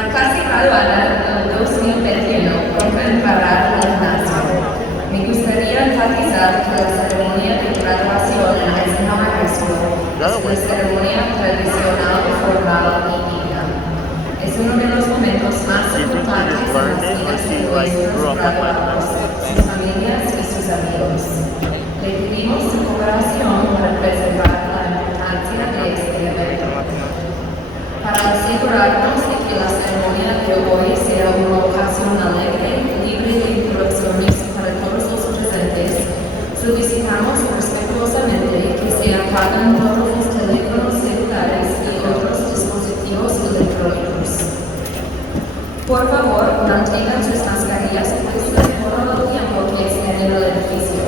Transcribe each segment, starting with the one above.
La clase graduada del 2021 pronto entrará al gimnasio. Me gustaría enfatizar que la ceremonia de graduación en Eisenhower High School es una ceremonia tradicional, formal y digna. Es uno de los momentos más importantes en las vidas de nuestros graduados, sus familias y sus amigos. Le pedimos su cooperación para preservar la importancia de este evento. Para asegurarnos de que la ceremonia de hoy sea una ocasión alegre, libre de interrupciones para todos los presentes, solicitamos respetuosamente que se apagan todos los teléfonos celulares y otros dispositivos electrónicos. Por favor, mantengan sus mascarillas puestas todo el tiempo que estén en el edificio.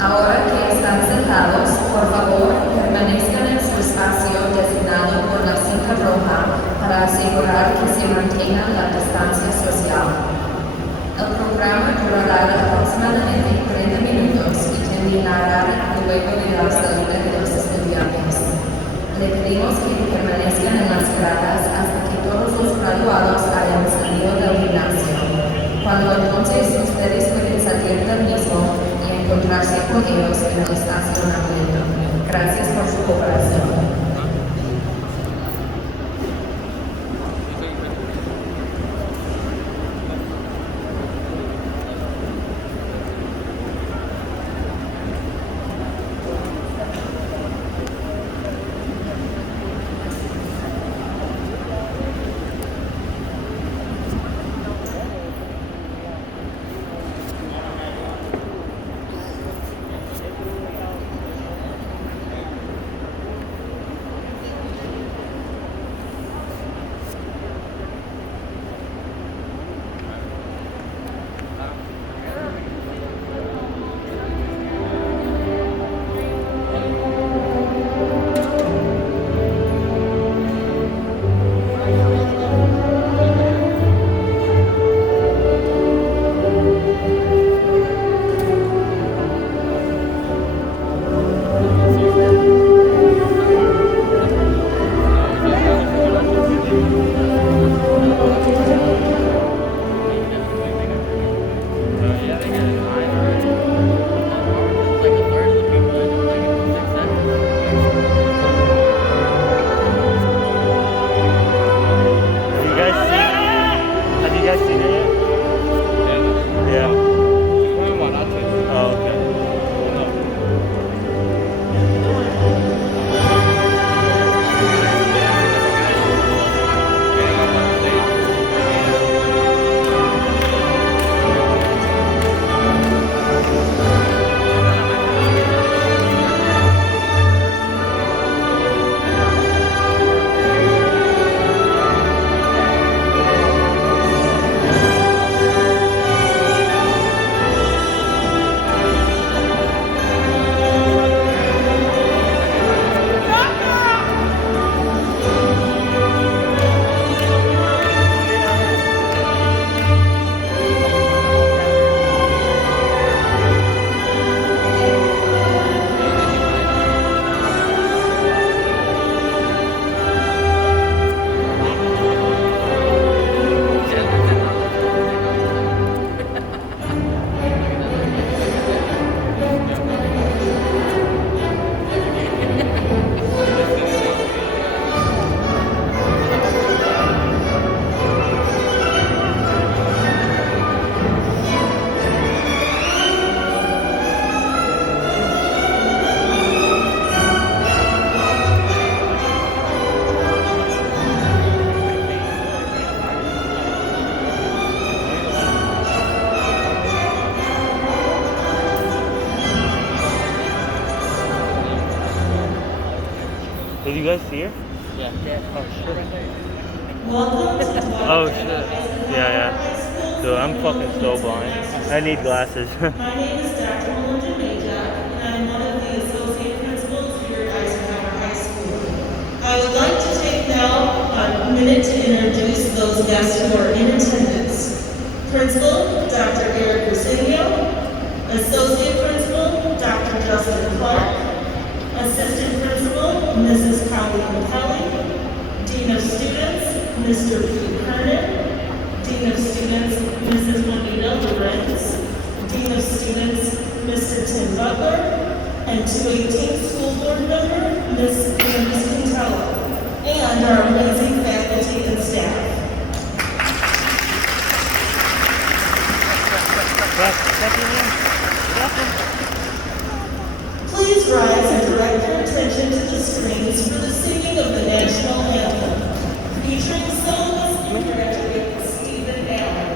Ahora que están sentados, por favor, permanezcan en su espacio designado por la cinta roja para asegurar que se mantenga la distancia social. El programa durará aproximadamente 30 minutos y terminará luego de la salida de los estudiantes. Le pedimos que permanezcan en las gradas hasta que todos los graduados hayan salido del gimnasio. Cuando entonces ustedes pueden salir del mismo y encontrarse con ellos en el estacionamiento. Gracias por su cooperación. Did you guys see her? Yeah. Oh shit. Welcome to Dwight Oh D shit. Eisenhower Yeah. High School. Dude, I'm fucking so blind. I need glasses. My name is Dr. Melinda Majak, and I'm one of the associate principals here at Eisenhower High School. I would like to take now a minute to introduce those guests who are in attendance. Principal, Dr. Eric Rosinio. Associate Principal, Dr. Justin Clark. Assistant Principal, Mrs. Colleen Kelly. Dean of Students, Mr. Pete Kern. Kernan, Dean of Students, Mrs. Juanita Lorenz, Dean of Students, Mr. Tim Butler, and 218th School Board Member, Ms. Candice Quintella, and our amazing faculty and staff. Please rise and direct your attention to the screens for the singing of the national anthem, featuring soloist and graduate Stephen Allen.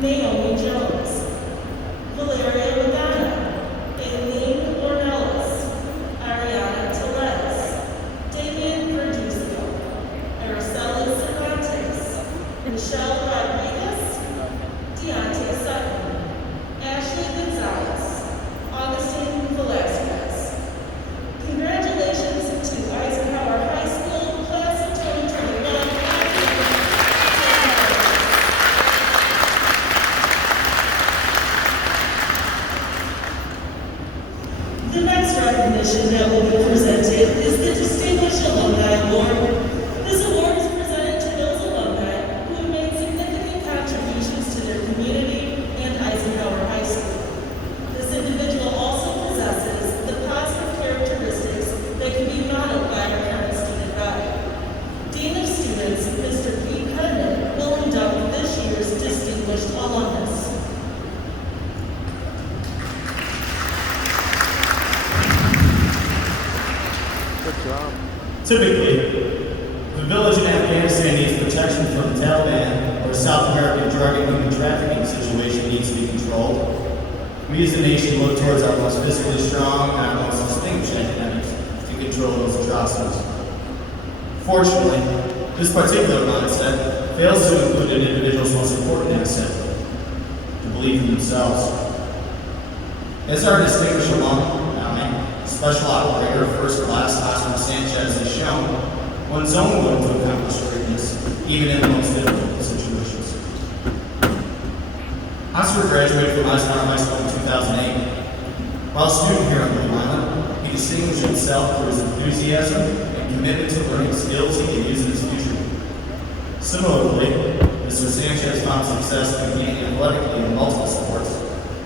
Naomi Jones, Valeria Magana, Aileen Ornelas, Ariana Tellez, Damian Verduzco, Araceli Cervantes, Michelle Rodriguez, Deontay Sutton, Ashley Gonzalez, Augustine Velasquez. Congratulations to Eisenhower High School, class of 2021. The next recognition that will be presented is the Distinguished Alumni Award. This award is presented to those alumni who have made significant contributions to their community and Eisenhower High School. This individual also possesses the positive characteristics that can be modeled by our current student body. Dean of Students, Mr. Pete Kernan, will induct this year's Distinguished Alumnus. Typically, the village in Afghanistan needs protection from the Taliban or a South American drug and human trafficking situation needs to be controlled. We as a nation look towards our most physically strong and our most distinguished academics to control those atrocities. Fortunately, this particular mindset fails to include an individual's most important asset, the belief in themselves. As our distinguished alum, Special Operator First Class Oscar Sanchez has shown, one's own will to accomplish greatness, even in the most difficult situations. Oscar graduated from Eisenhower High School in 2008. While a student here on Blue Island, he distinguished himself for his enthusiasm and commitment to learning skills he can use in his future. Similarly, Mr. Sanchez found success competing athletically in multiple sports,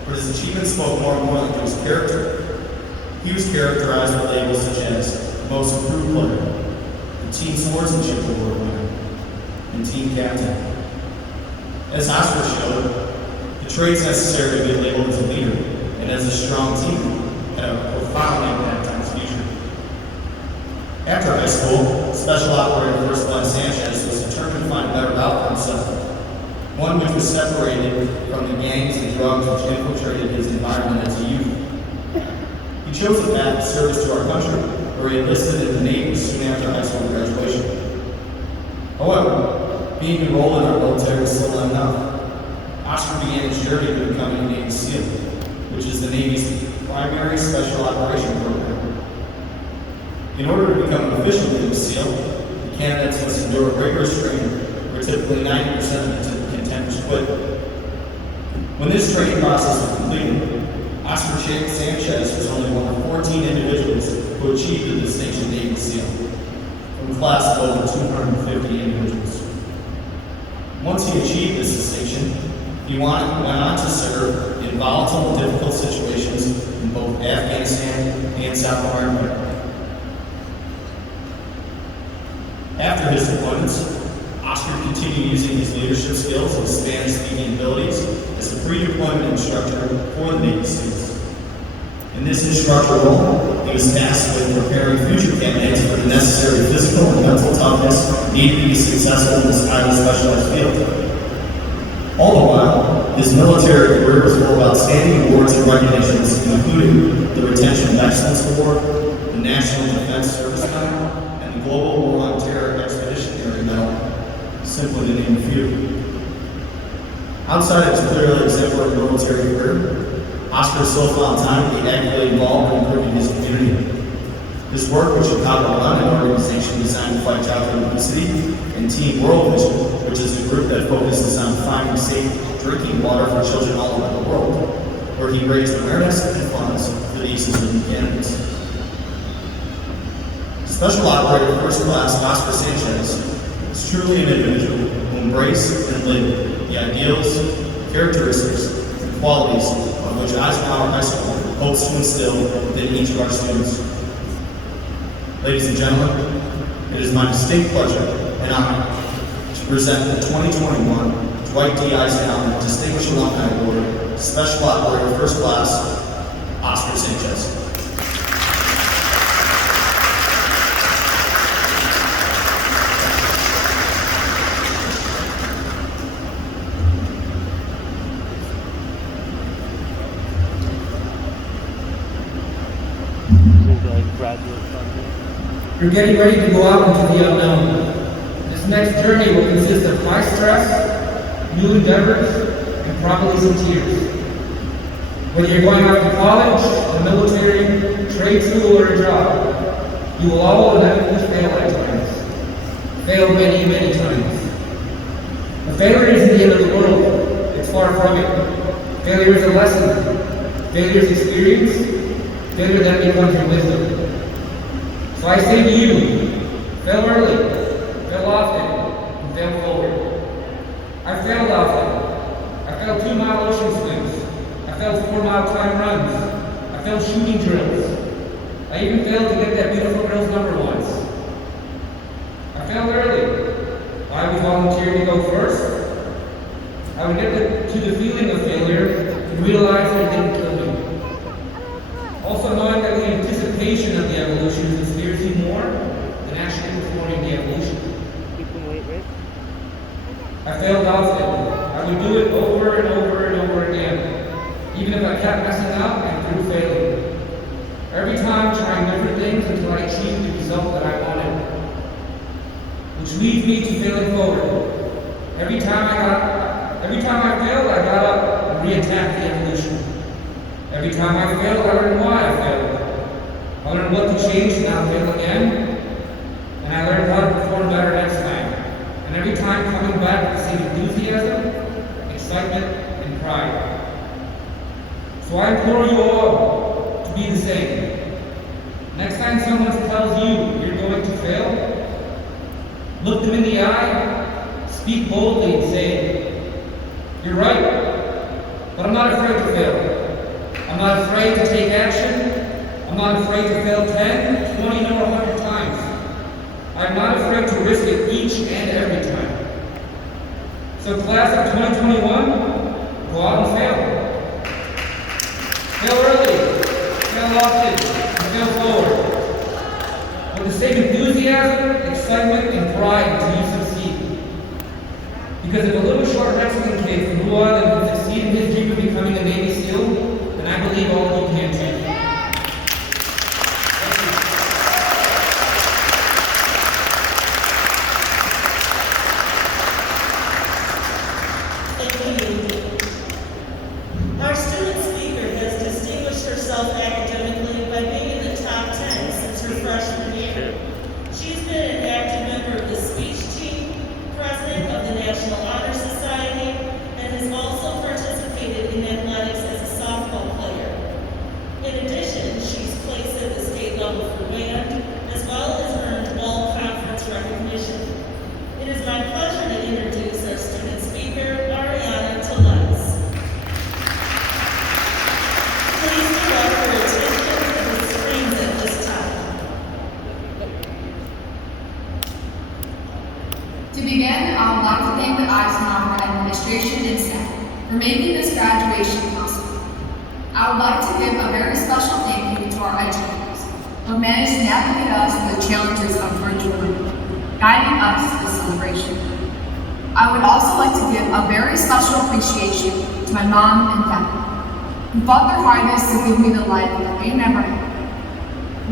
but his achievements spoke more importantly to his character. He was characterized with labels such as Most Improved Player, the Team Sportsmanship Award winner, and Team Captain. As Oscar showed, the traits necessary to be labeled as a leader and as a strong team had a profound impact on his future. After high school, Special Operator First Class Sanchez was determined to find a better route for himself, one which was separated from the gangs and drugs which infiltrated his environment as a youth. He He chose a path of service to our country, where he enlisted in the Navy soon after high school graduation. However, being enrolled in our military was still not enough. Oscar began his journey to becoming a Navy SEAL, which is the Navy's primary special operation program. In order to become an official Navy SEAL, the candidates must endure rigorous training, where typically 90% of the contenders quit. When this training process was completed, Oscar Sanchez was only one of 14 individuals who achieved the distinction Navy SEAL, from a class of over 250 individuals. Once he achieved this distinction, he went on to serve in volatile and difficult situations in both Afghanistan and South America. After his deployments, Oscar continued using his leadership skills and Spanish-speaking abilities as a pre-deployment instructor for the Navy SEALs. In this instructor role, he was tasked with preparing future candidates for the necessary physical and mental toughness needed to be successful in this highly specialized field. All the while, his military career was full of outstanding awards and recognitions, including the Retention of Excellence Award, the National Defense Service Medal, and the Global War on Terror Expeditionary Medal, simply to name a few. Outside of his clearly exemplary military career, Oscar still found time to be actively involved in improving his community. His work with Chicago Run, an organization designed to fight childhood obesity, and Team World Vision, which is a group that focuses on finding safe drinking water for children all over the world, where he raised awareness and funds for these deserving candidates. Special Operator First Class Oscar Sanchez is truly an individual who embraced and lived the ideals, characteristics, and qualities of which Eisenhower High School hopes to instill within each of our students. Ladies and gentlemen, it is my distinct pleasure and honor to present the 2021 Dwight D Eisenhower Distinguished Alumni Award to Special Operator First Class Oscar Sanchez. You're getting ready to go out into the unknown. This next journey will consist of high stress, new endeavors, and probably some tears. Whether you're going off to college, the military, trade school, or a job, you will all inevitably fail at times. Fail many, many times. A failure isn't the end of the world. It's far from it. Failure is a lesson. Failure is experience. Failure that becomes your wisdom. So I say to you, fail early, fail often, and fail forward. I failed often. I failed 2-mile ocean swims. I failed 4-mile time runs. I failed shooting drills. I even failed to get that beautiful girl's number once. I failed early. I would volunteer to go first. I would get to the feeling of failure and realize that it didn't kill me. Also knowing that the anticipation of the evolution scares you more than actually performing the evolution. I failed often. I would do it over and over and over again, even if I kept messing up and through failing. Every time trying different things until I achieved the result that I wanted. Which leads me to failing forward. Every time I failed, I got up and re-attacked the evolution. Every time I failed, I learned why I failed. I learned what to change and not fail again. And I learned how to perform better next time. And every time coming back with the same enthusiasm, excitement, and pride. So I implore you all to be the same. Next time someone tells you you're going to fail, look them in the eye, speak boldly and say, "You're right, but I'm not afraid to fail. I'm not afraid to take action. I'm not afraid to fail 10, 20, nor 100 times. I'm not afraid to risk it each and every time." So class of 2021, go out and fail. Fail early, fail often, and fail forward. With the same enthusiasm, excitement, and pride until you succeed. Because if a little short wrestling kid from Blue Island can succeed in his dream of becoming a Navy SEAL, then I believe all of you can too. to thank the Eisenhower administration and staff for making this graduation possible. I would like to give a very special thank you to our educators who have managed to navigate us through the challenges of virtual learning, guiding us to this celebration. I would also like to give a very special appreciation to my mom and dad, who fought their hardest to give me the life that they never had.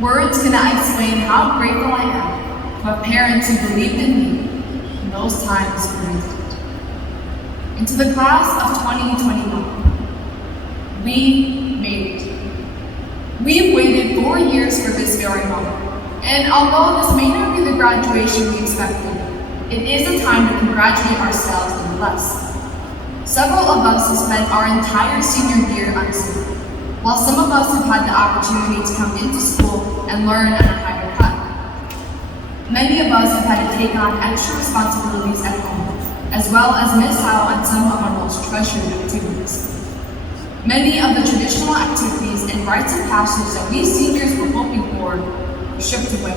Words cannot explain how grateful I am to have parents who believed in me in those times when we didn't. And to the class of 2021, we made it. We've waited 4 years for this very moment, and although this may not be the graduation we expected, it is a time to congratulate ourselves nonetheless. Several of us have spent our entire senior year unseen, while some of us have had the opportunity to come into school and learn at a higher cut. Many of us have had to take on extra responsibilities at home, as well as miss out on some of our most treasured activities. Many of the traditional activities and rites of passage that we seniors were hoping for were stripped away.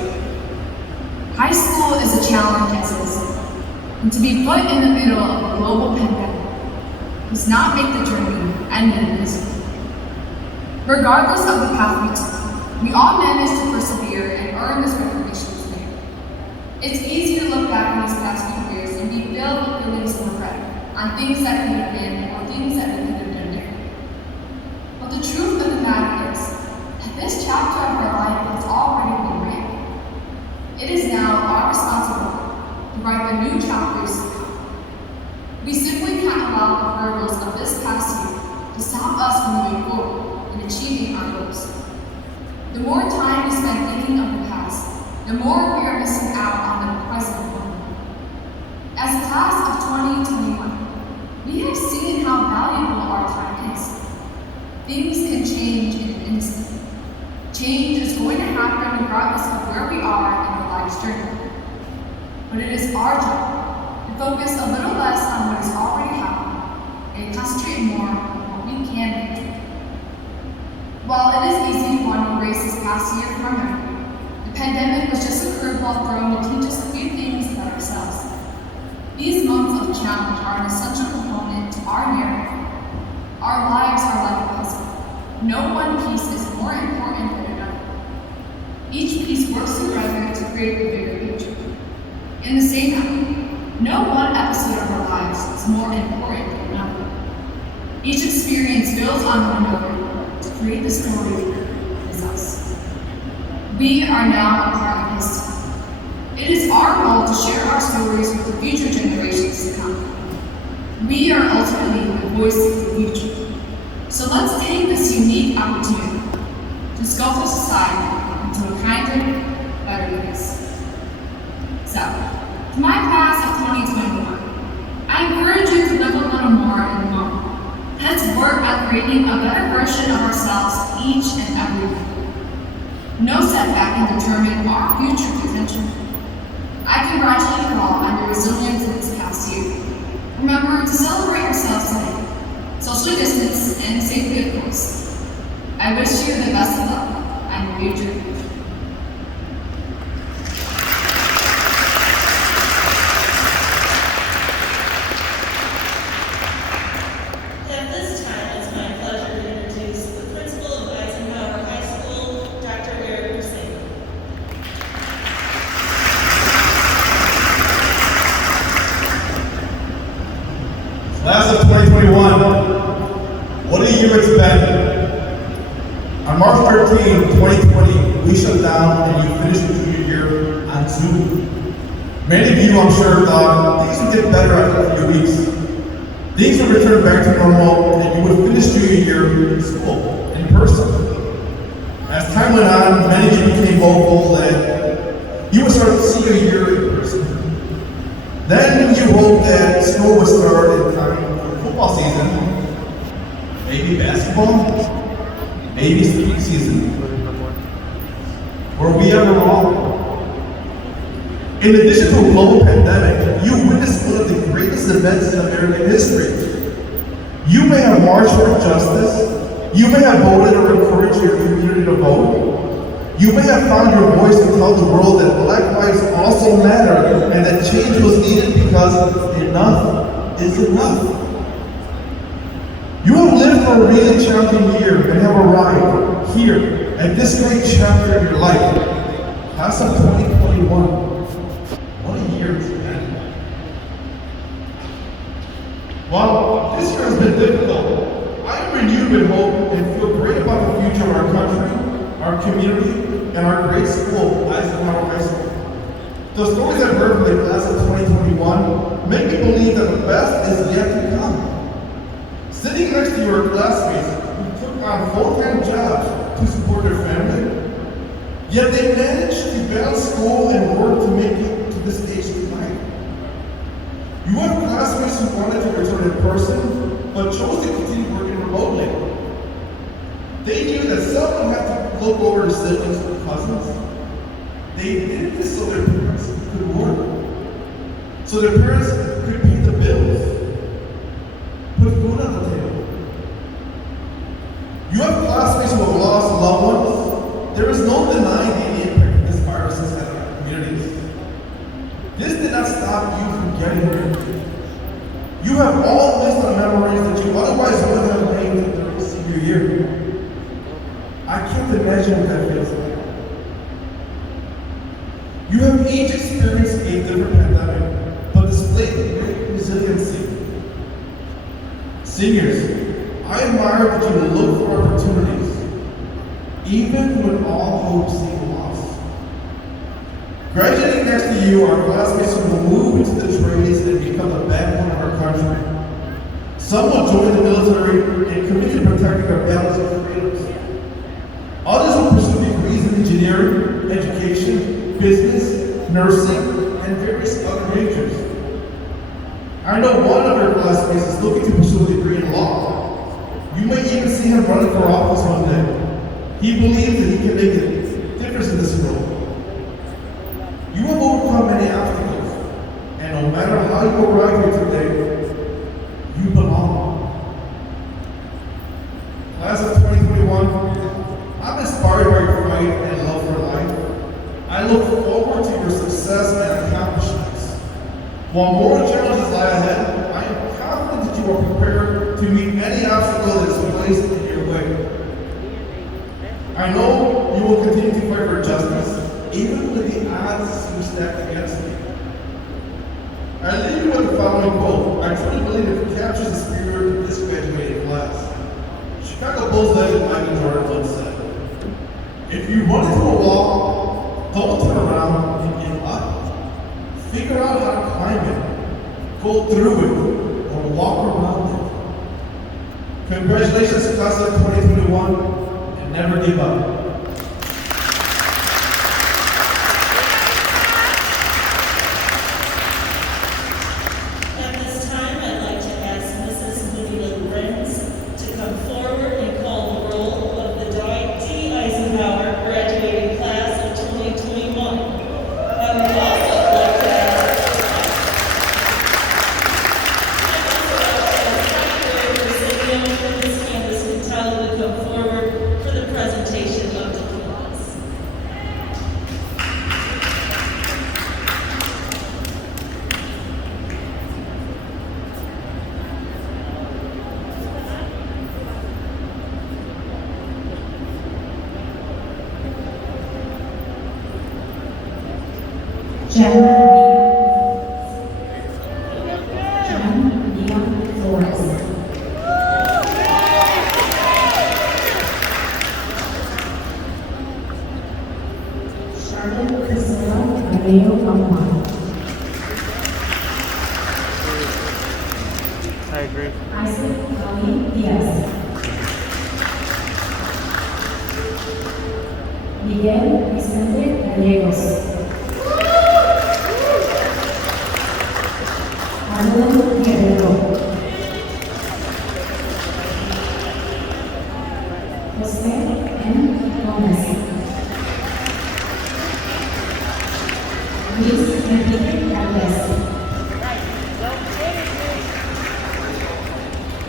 High school is a challenge as is, and to be put in the middle of a global pandemic does not make the journey any easier. Regardless of the path we took, we all managed to persevere and earn this recognition today. It's easy to look back on these past few years and be filled with feelings of regret on things that could have been or things that we could have done different. But the truth of the matter is that this chapter of our life has already been written. It is now our responsibility to write the new chapters to come. We simply can't allow the hurdles of this past year to stop us from moving forward and achieving our goals. The more time we spend thinking of the past, the more we are missing out on the present moment. As a class of 2021, we have seen how valuable our time is. Things can change in an instant. Change is going to happen regardless of where we are in our life's journey. But it is our job to focus a little less on what has already happened and concentrate more on what we can control. While it is easy to want to erase this past year from our memory, the pandemic was just a curveball thrown to teach us a few things about ourselves. These months of challenge are an essential component to our narrative. Our lives are like a puzzle. No one piece is more important than another. Each piece works together to create a bigger picture. In the same way, no one episode of our lives is more important than another. Each experience builds on one another to create the story that is us. We are now a part of history. It is our goal to share our stories with the future generations to come. We are ultimately the voice of the future. So let's take this unique opportunity to sculpt our society into a kinder, better place. So, to my class of 2021, I encourage you to live a little more in the moment. Let's work at creating a better version of ourselves each and every day. No setback can determine our future potential. I congratulate you all on your resilience in this past year. Remember to celebrate yourselves today. Socially distance and safely, of course. I wish you the best of luck on your future. At this time, it's my pleasure to introduce the principal of Eisenhower High School, Dr. Eric Hussein. Class of 2021, what do you expect? On March 13, 2020, we shut down and you finished the junior year on Zoom. Many of you, I'm sure, thought things would get better after a few weeks. Things would return back to normal and you would finish junior year in school, in person. As time went on, many of you became vocal that you would start to see a year in person. Then you hoped that school would start in time for football season, maybe basketball, maybe ski season. Were we ever wrong? In addition to a global pandemic, you witnessed one of the greatest events in American history. You may have marched for justice, you may have voted or encouraged your community to vote, You may have found your voice to tell the world that black lives also matter and that change was needed because enough is enough. You have lived for a really challenging year and have arrived here at this great chapter in your life. Class of 2021. What a year it's been. While this year has been difficult, I am renewed with hope and feel great about the future of our country, our community, and our great school, Eisenhower High School. The stories I've heard from the class of 2021 make me believe that the best is yet to come. Sitting next to your classmates who took on full-time jobs to support their family, yet they managed to balance school and work to make it to this stage tonight. You have classmates who wanted to return in person, but chose to continue working remotely. They knew that someone had to look over their siblings or cousins. They did this so their parents could work, so their parents could pay the bills, put food on the table. You have classmates who have lost loved ones. There is no denying the impact this virus has had on our communities. This did not stop you from getting here. You have all missed on memories that you otherwise would have made during senior year. I can't imagine what that feels like. You have each experienced a different pandemic, but displayed great resiliency. Seniors, I admire that you look for opportunities, even when all hope seemed lost. Graduating next to you are classmates who will move into the trades and become the backbone of our country. Some will join the military and commit to protecting our values and freedoms. Others will pursue degrees in engineering, education, business, nursing, and various other majors. I know one of your classmates is looking to pursue a degree in law. You may even see him running for office one day. He believes that he can make a difference in this world. You have overcome many obstacles, and no matter how you arrive here today, you belong. Class of 2021, I'm inspired by your fight and love for life. I look forward to your success and accomplishments. While more challenges lie ahead, I am confident that you are prepared to meet any obstacle that is placed in your way. I know you will continue to fight for justice, even when the odds seem stacked against you. I leave you with the following quote. I truly believe it captures the spirit of this graduating class. Chicago Bulls legend Michael Jordan once said, "If you run into a wall, don't turn around and give up. Figure out how to climb it, go through it, or walk around it." Congratulations, class of 2021, and never give up. At this time, I'd like to ask Mrs. Moody Lorenz to come forward and call the roll of the Dwight D Eisenhower graduating class of 2021. I would also like to ask Presidium from this campus Natalia to come forward for the presentation of diplomas. I agree. Miguel Vicente Gallegos. Arnold Guerrero. José M. Gómez. Luis Enrique Galvez.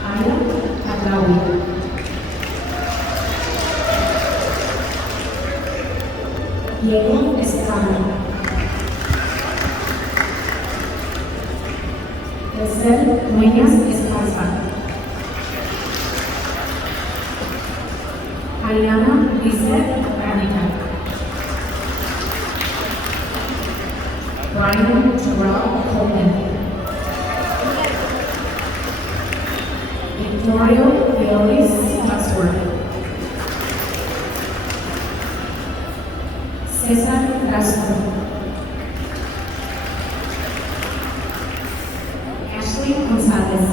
Aya Agrawi. Diego Estrada. Tercer, Dueñas Esparza. Ariana Lizeth Garnica. Brian Terrell Coleman. Victorio Violis Duxworth. César Castro. Ashley González.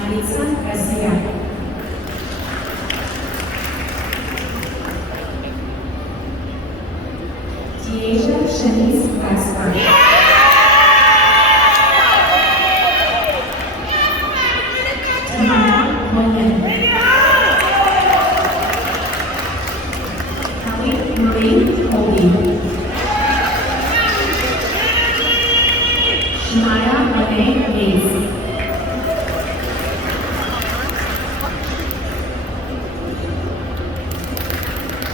Maritza García. Deasia Shanice Gaspar. Tamara Coleman. Kelly Marie Colby. Shania Renee Hayes.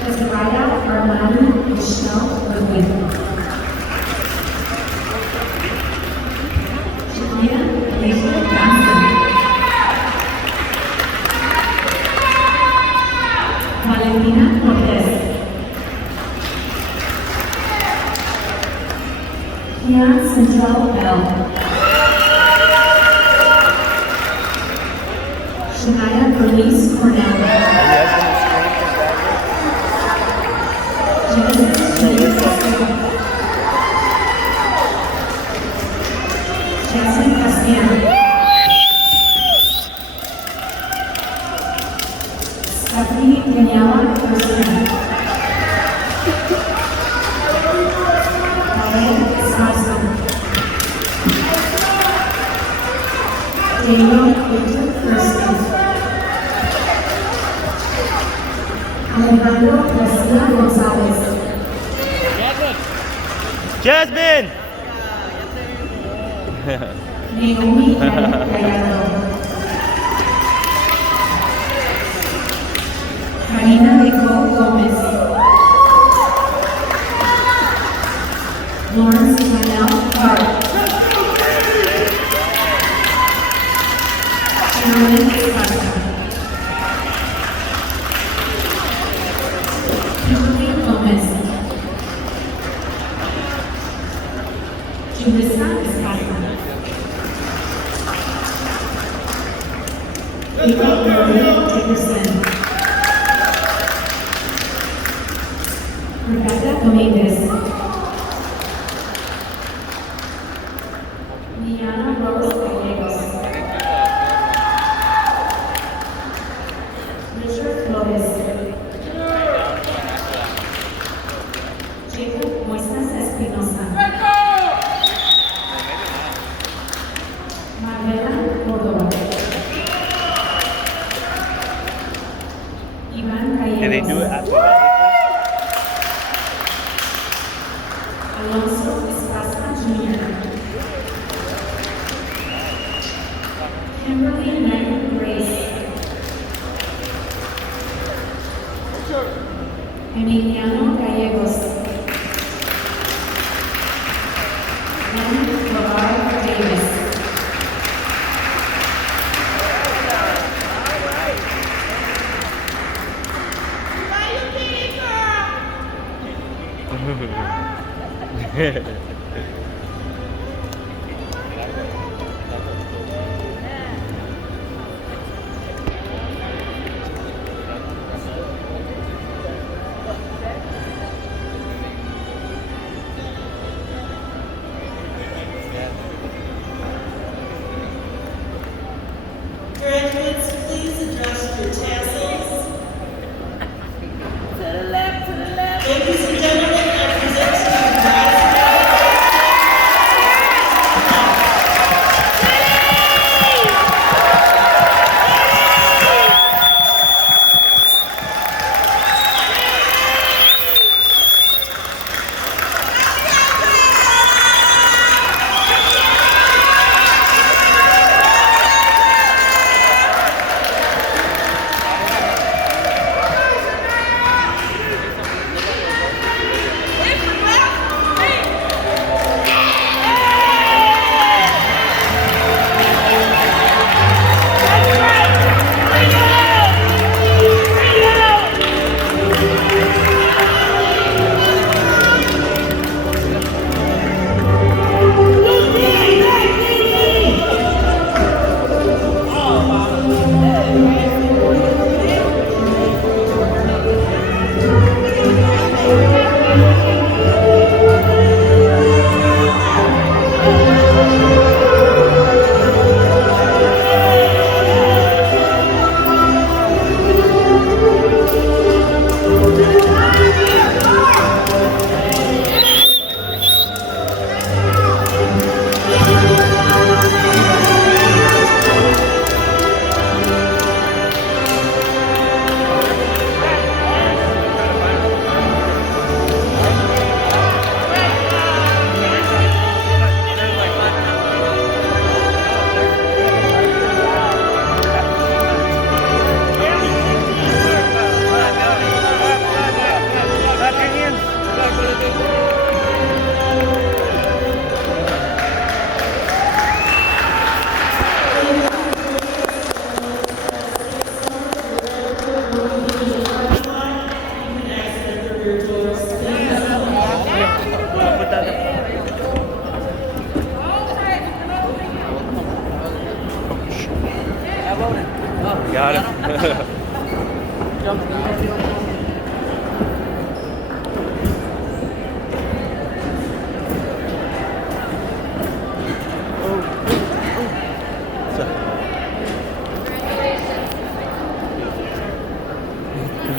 Desiraya Armani Michelle Goodwin. Shania Alicia Johnson. Valentina Cortez. Kian Central Bell. Shania Bernice Cornell. Genesis Denise Castillo. Jackson Castellano. Stephanie Daniela Garcia. Ryan Esparza. Daniel Victor Thurston. Alejandro Garcia Gonzalez. Jasmine! Naomi Gallardo. Karina Nicole Gomez. Lawrence Manel Clark. Carolyn Esparza. Kimberly Gomez. Julissa Esparza. April Maria Dickerson. Rebecca Dominguez. Liana Rose Gallegos. Richard Flores. Jacob Moises Espinosa. Marvela Córdoba. Iván Did they do it Gallegos. athletically? Alonso Esparza Jr. Kimberly Knight Grace. Emiliano Gallegos. Len Lavar Davis. Graduates, please adjust your tassels. To the left, to the left. Ladies and gentlemen, I present to you the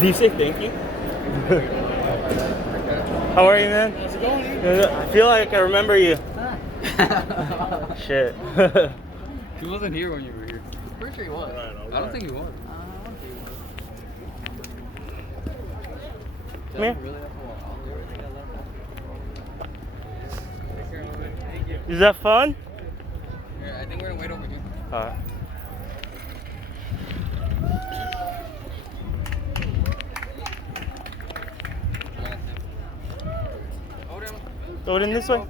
Did you say thank you? How are you, man? How's it going? I feel like I remember you. Shit. He wasn't here when you were here. I'm pretty sure he was. I don't think he was. Come here. Is that fun? Yeah, I think we're gonna wait over here. Alright. Throw it in this way. You're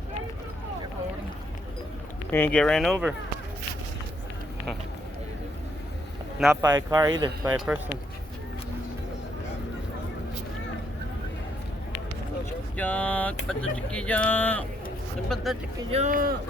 gonna get ran over. Huh. Not by a car either, by a person. Cepat dah cekik jap.